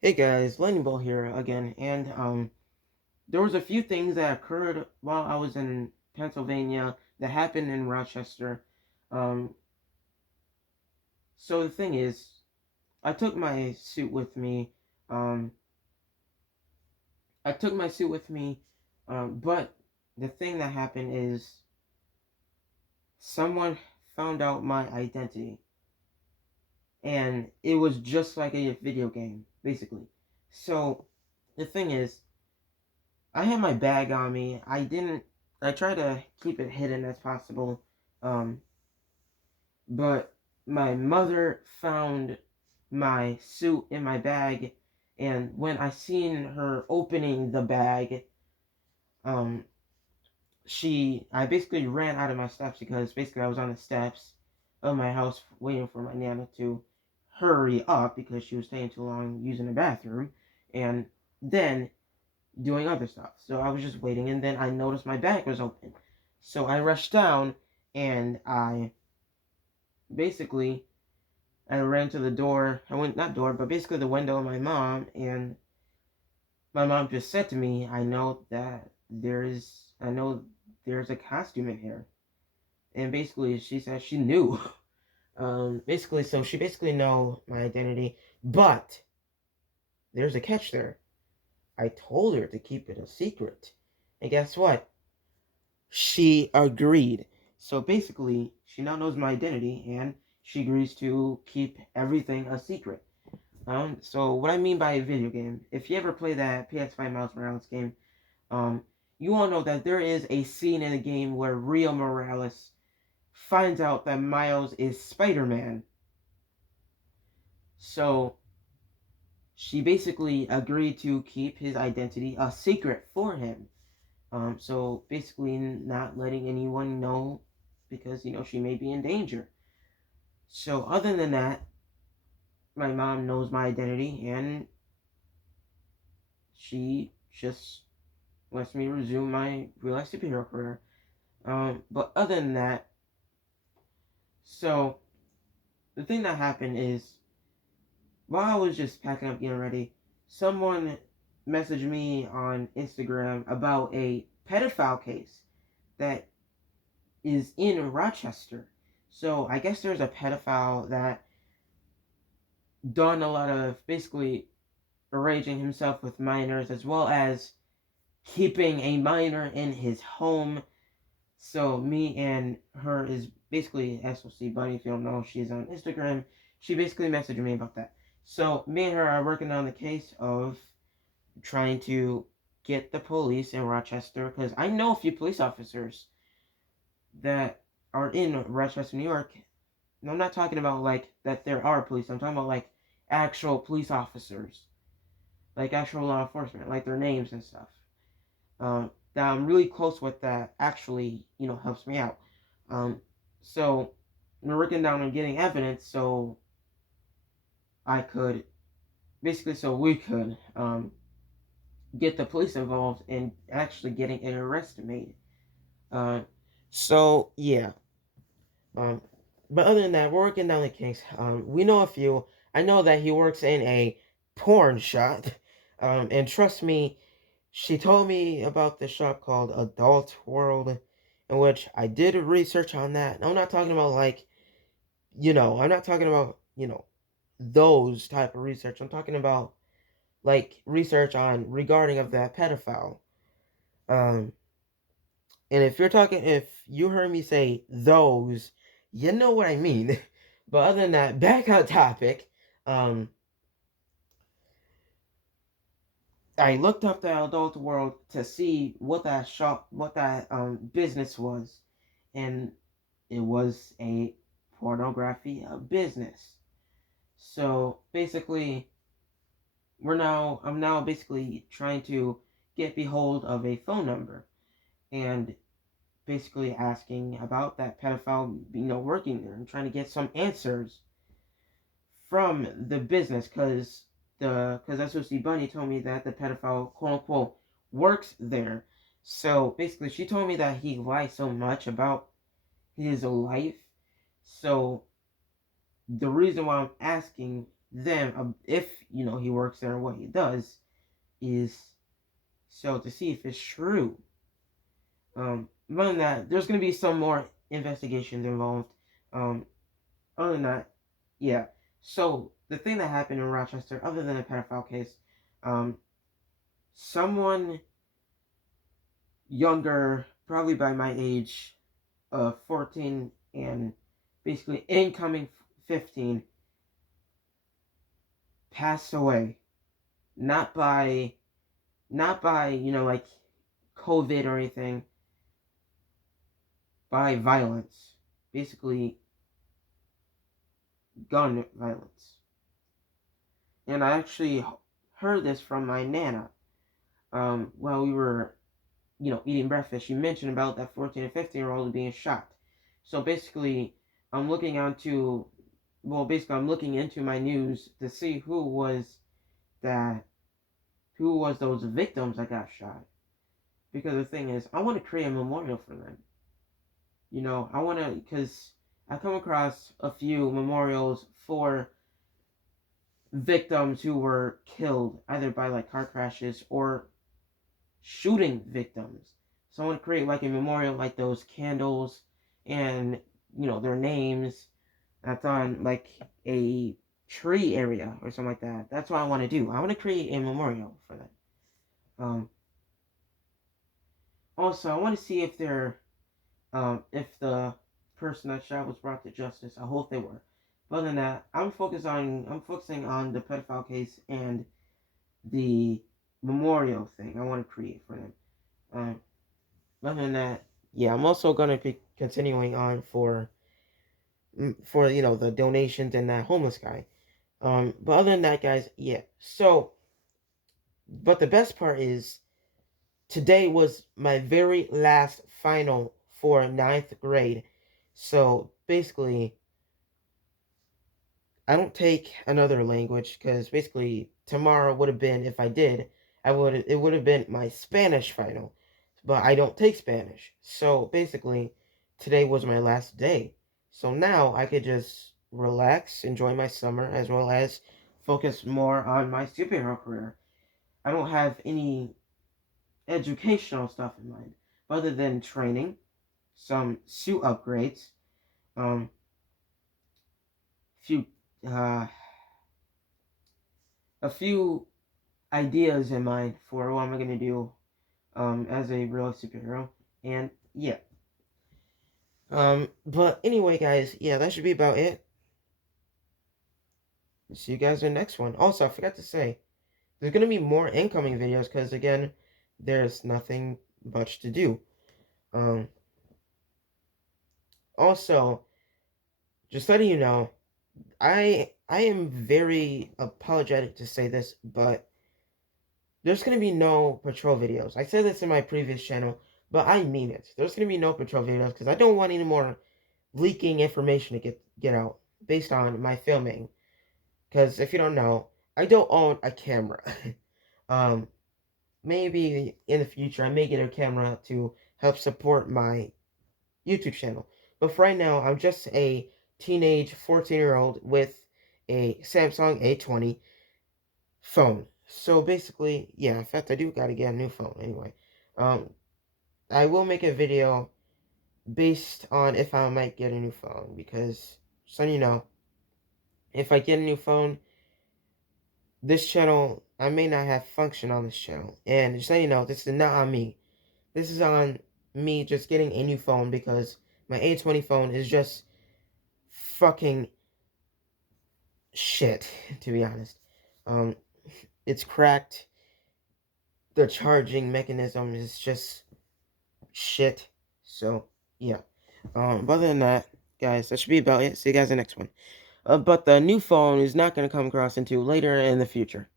Hey guys, Lightning Ball here again, and there was a few things that occurred while I was in Pennsylvania that happened in Rochester. Um, so the thing is, I took my suit with me. Um, I took my suit with me, but the thing that happened is someone found out my identity, and it was just like a video game, basically. So the thing is, I had my bag on me. I tried to keep it hidden as possible. Um, but my mother found my suit in my bag, and when I seen her opening the bag, um, I basically ran out of my steps because basically I was on the steps of my house waiting for my nana to hurry up because she was staying too long using the bathroom, and then doing other stuff. So I was just waiting, and then I noticed my bag was open. So I rushed down, and basically I ran to the door. I went not door, but basically the window of my mom, and my mom just said to me, I know there's a costume in here." And basically she said she knew. Basically, so she basically know my identity, but there's a catch there. I told her to keep it a secret. And guess what? She agreed. So basically, she now knows my identity, and she agrees to keep everything a secret. So what I mean by a video game, if you ever play that PS5 Miles Morales game, um, you all know that there is a scene in the game where Rio Morales finds out that Miles is Spider-Man. So she basically agreed to keep his identity a secret for him. So basically not letting anyone know because, she may be in danger. So other than that, my mom knows my identity, and she just lets me resume my real life superhero career. But other than that, so the thing that happened is while I was just packing up getting ready, someone messaged me on Instagram about a pedophile case that is in Rochester. So I guess there's a pedophile that done a lot of basically arranging himself with minors as well as keeping a minor in his home. So me and her is basically SOC buddy. If you don't know, she's on Instagram. She basically messaged me about that. So me and her are working on the case of trying to get the police in Rochester because I know a few police officers that are in Rochester, New York. And I'm not talking about like that there are police. I'm talking about like actual police officers, like actual law enforcement, like their names and stuff. That I'm really close with that actually, helps me out. Um, so we're working down on getting evidence so I could so we could get the police involved in actually getting an arrest made. Uh, so yeah. Um, but other than that, we're working down the kinks. We know a few. I know that he works in a porn shop. And trust me, she told me about this shop called Adult World, in which I did research on that. And I'm not talking about like, I'm not talking about, those type of research. I'm talking about like research on regarding of that pedophile. Um, and if you heard me say those, you know what I mean. But other than that, back on topic. Um, I looked up the adult world to see what that business was, and it was a pornography business. So basically, I'm now basically trying to get behold of a phone number and basically asking about that pedophile, working there and trying to get some answers from the business because SOC Bunny told me that the pedophile quote unquote works there. So basically, she told me that he lies so much about his life. So the reason why I'm asking them, if he works there or what he does, is so to see if it's true. Other than that, there's gonna be some more investigations involved. Um, Other than that, yeah. So the thing that happened in Rochester, other than a pedophile case, um, someone younger, probably by my age, 14 and basically incoming 15, passed away. Not by, like COVID or anything, by violence. Basically, gun violence. And I actually heard this from my nana. While we were, eating breakfast, she mentioned about that 14 and 15-year-old being shot. So basically, I'm looking onto, I'm looking into my news to see that, who was those victims that got shot. Because the thing is, I want to create a memorial for them. I want to, because I come across a few memorials for victims who were killed either by like car crashes or shooting victims. So I want to create like a memorial, like those candles and their names. That's on like a tree area or something like that. That's what I want to do. I want to create a memorial for that. Um, Also, I want to see if the person that shot was brought to justice. I hope they were. But other than that, I'm focusing on the pedophile case and the memorial thing I want to create for them. Other than that, yeah, I'm also gonna be continuing on for the donations and that homeless guy. But other than that, guys, yeah. So, but the best part is today was my very last final for ninth grade. So basically, I don't take another language because basically tomorrow would have been, if I did, it would have been my Spanish final, but I don't take Spanish. So basically, today was my last day. So now I could just relax, enjoy my summer, as well as focus more on my superhero career. I don't have any educational stuff in mind, other than training, some suit upgrades, few uh, a few ideas in mind for what I'm gonna do as a real superhero, and yeah. But anyway, guys, yeah, that should be about it. See you guys in the next one. Also, I forgot to say, there's gonna be more incoming videos because again, there's nothing much to do. Um, Also, just letting you know, I am very apologetic to say this, but there's gonna be no patrol videos. I said this in my previous channel, but I mean it. There's gonna be no patrol videos because I don't want any more leaking information to get out based on my filming. Because if you don't know, I don't own a camera. um, Maybe in the future I may get a camera to help support my YouTube channel. But for right now, I'm just a teenage 14-year-old with a Samsung A20 phone. So basically, yeah, in fact, I do gotta get a new phone anyway. Um, I will make a video based on if I might get a new phone because, so you know, if I get a new phone, this channel, I may not have function on this channel. And just so you know, this is not on me. This is on me just getting a new phone because my A20 phone is just fucking shit, to be honest. Um, it's cracked. The charging mechanism is just shit. So, yeah. But other than that, guys, that should be about it. See you guys in the next one. But the new phone is not going to come across until later in the future.